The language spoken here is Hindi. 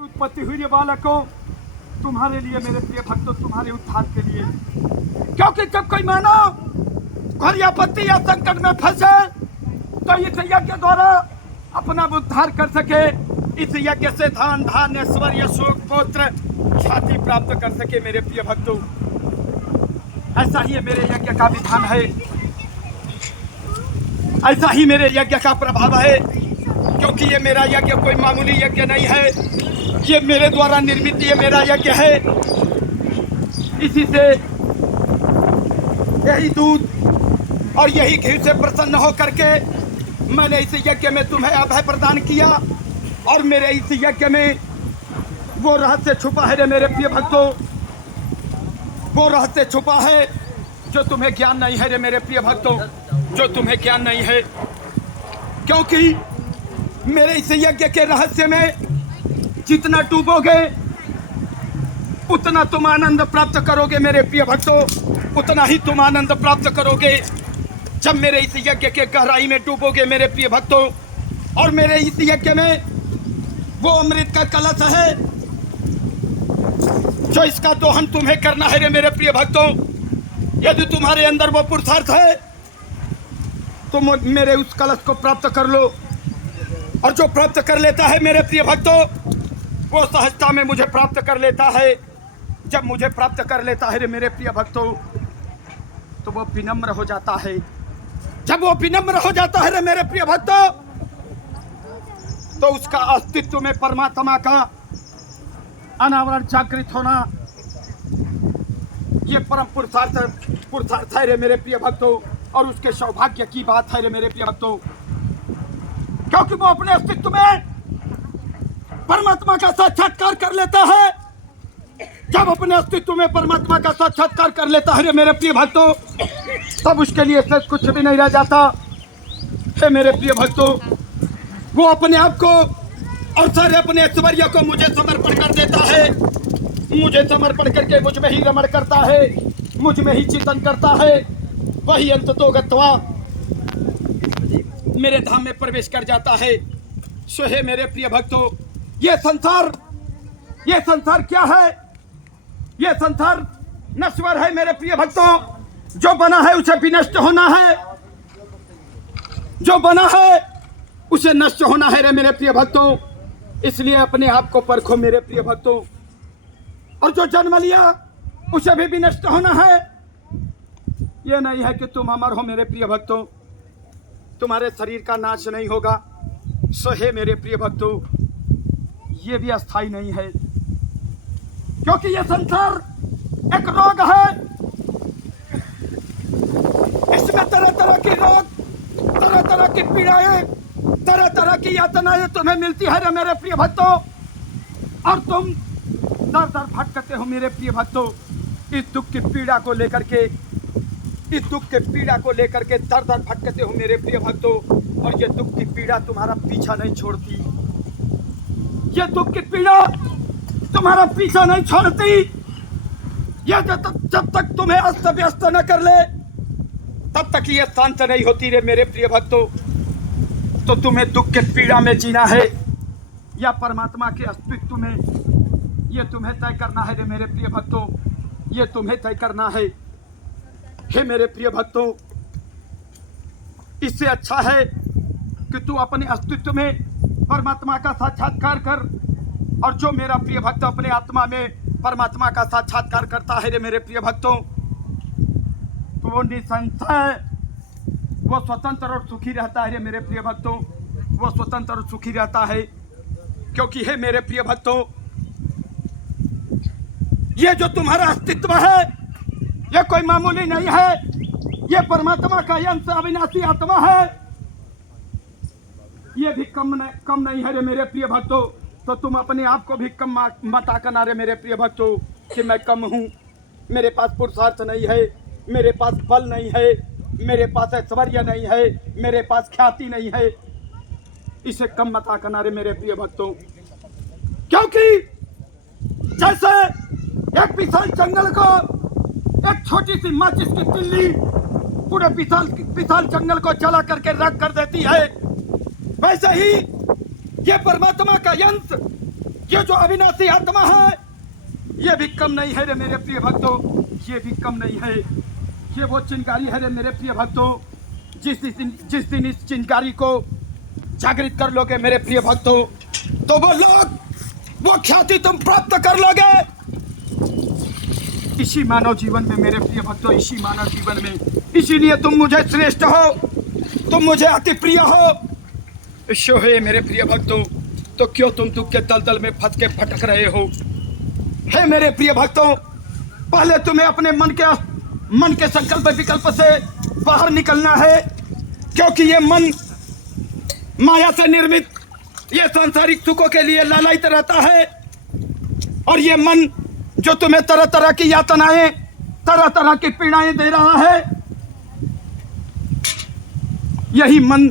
उत्पत्ति हुई बालकों तुम्हारे लिए मेरे प्रिय भक्तों, तुम्हारे उद्धार के लिए। क्योंकि जब कोई मानव घोर आपत्ति या संकट में फंसे तो इस यज्ञ द्वारा अपना उद्धार कर सके। इस यज्ञ से धन धान्य ऐश्वर्य सुख पुत्र ख्याति प्राप्त कर सके। मेरे प्रिय भक्तों, ऐसा ही मेरे यज्ञ का विधान है, ऐसा ही मेरे यज्ञ का प्रभाव है। क्योंकि ये मेरा यज्ञ कोई मामूली यज्ञ नहीं है, ये मेरे द्वारा निर्मित ये मेरा यज्ञ है। इसी से यही दूध और यही घी से प्रसन्न होकर के मैंने इस यज्ञ में तुम्हें अभय प्रदान किया। और मेरे इस यज्ञ में वो रहस्य छुपा है रे मेरे प्रिय भक्तों, वो रहस्य छुपा है जो तुम्हें ज्ञान नहीं है रे मेरे प्रिय भक्तों, जो तुम्हें ज्ञान नहीं है। क्योंकि मेरे इस यज्ञ के रहस्य में जितना डूबोगे उतना तुम आनंद प्राप्त करोगे मेरे प्रिय भक्तों, उतना ही तुम आनंद प्राप्त करोगे जब मेरे इस यज्ञ के गहराई में डूबोगे मेरे प्रिय भक्तों। और मेरे इस यज्ञ में वो अमृत का कलश है जो इसका दोहन तुम्हें करना है रे मेरे प्रिय भक्तों। यदि तुम्हारे अंदर वो पुरुषार्थ है तो मेरे उस कलश को प्राप्त कर लो। और जो प्राप्त कर लेता है मेरे प्रिय भक्तों, वो सहजता में मुझे प्राप्त कर लेता है। जब मुझे प्राप्त कर लेता है रे मेरे प्रिय भक्तों, तो वो विनम्र हो जाता है। जब वो विनम्र हो जाता है रे मेरे प्रिय भक्तों, तो उसका अस्तित्व में परमात्मा का अनावरण जागृत होना, ये परम पुरुषार्थ है रे मेरे प्रिय भक्तों। और उसके सौभाग्य की बात है रे मेरे प्रिय भक्तों, क्योंकि वो अपने अस्तित्व में परमात्मा का साक्षात्कार कर लेता है। जब अपने अस्तित्व में परमात्मा का साक्षात्कार कर लेता है मेरे प्रिय भक्तों, तब उसके लिए शेष कुछ भी नहीं रह जाता है मेरे प्रिय भक्तों। वो अपने आप को और सारे अपने ऐश्वर्य को मुझे समर्पण कर देता है। मुझे समर्पण करके मुझ में ही रमण करता है, मुझ में ही चिंतन करता है। वही अंततो गत्वा मेरे धाम में प्रवेश कर जाता है। सो हे मेरे प्रिय भक्तों, ये संसार क्या है? ये संसार नश्वर है मेरे प्रिय भक्तों। जो बना है उसे भी नष्ट होना है, जो बना है उसे नष्ट होना है रे मेरे प्रिय भक्तों। इसलिए अपने आप को परखो मेरे प्रिय भक्तों। और जो जन्म लिया उसे भी नष्ट होना है। ये नहीं है कि तुम अमर हो मेरे प्रिय भक्तों, तुम्हारे शरीर का नाश नहीं होगा। सो हे मेरे प्रिय भक्तों, ये भी अस्थाई नहीं है। क्योंकि ये संसार एक रोग है, इसमें तरह तरह की रोग, तरह तरह की पीड़ाएं, तरह तरह की यातनाएं तुम्हें मिलती है रे मेरे प्रिय भक्तों। और तुम दर दर भटकते हो मेरे प्रिय भक्तों, इस दुख की पीड़ा को लेकर के, इस दुख के पीड़ा को लेकर के दर दर भटकते हो मेरे प्रिय भक्तों। और ये दुख की पीड़ा तुम्हारा पीछा नहीं छोड़ती, ये दुख की पीड़ा तुम्हारा पीछा नहीं छोड़ती। ये जब तक तुम्हें अस्त व्यस्त न कर ले तब तक ये शांत नहीं होती रे मेरे प्रिय भक्तों। तो तुम्हें दुख के पीड़ा में जीना है या परमात्मा के अस्तित्व में, ये तुम्हें तय करना है रे मेरे प्रिय भक्तों, ये तुम्हें तय करना है। हे मेरे प्रिय भक्तों, इससे अच्छा है कि तू अपने अस्तित्व में परमात्मा का साक्षात्कार कर। और जो मेरा प्रिय भक्त अपने आत्मा में परमात्मा का साक्षात्कार करता है रे मेरे प्रिय भक्तों, तो वो निसंशय वो स्वतंत्र और सुखी रहता है रे मेरे प्रिय भक्तों, वो स्वतंत्र और सुखी रहता है। क्योंकि हे मेरे प्रिय भक्तों, ये जो तुम्हारा अस्तित्व है ये कोई मामूली नहीं है, ये परमात्मा का अंश अविनाशी आत्मा है। ये भी कम नहीं है रे मेरे प्रिय भक्तों। तो तुम अपने आप को भी कम मत आकना रे मेरे प्रिय भक्तों कि मैं कम हूँ, मेरे पास पुरुषार्थ नहीं है, मेरे पास बल नहीं है, मेरे पास ऐश्वर्य नहीं है, मेरे पास ख्याति नहीं है। इसे कम मत आकना रे मेरे प्रिय भक्तों। क्योंकि जैसे एक विशाल जंगल को एक छोटी सी माचिस की तिल्ली पूरे विशाल जंगल को जला करके राख कर देती है, वैसे ही ये परमात्मा का अंश ये जो अविनाशी आत्मा है, ये भी कम नहीं है रे मेरे प्रिय भक्तों, ये भी कम नहीं है। ये वो चिंगारी है रे मेरे प्रिय भक्तों, जिस दिन इस चिंगारी को जागृत कर लोगे मेरे प्रिय भक्तों, तो वो लोग, वो ख्याति तुम प्राप्त कर लोगे इसी मानव जीवन में मेरे प्रिय भक्तों, इसी मानव जीवन में। इसीलिए तुम मुझे श्रेष्ठ हो, तुम मुझे अति प्रिय हो। ईशो है मेरे प्रिय भक्तों, तो क्यों तुम दुख के दलदल में फंस के भटक रहे हो? हे मेरे प्रिय भक्तों, पहले तुम्हें अपने मन के संकल्प विकल्प से बाहर निकलना है, क्योंकि ये मन माया से निर्मित, ये सांसारिक सुखों के लिए लालायित रहता है। और ये मन जो तुम्हें तरह तरह की यातनाएं, तरह तरह की पीड़ाएं दे रहा है, यही मन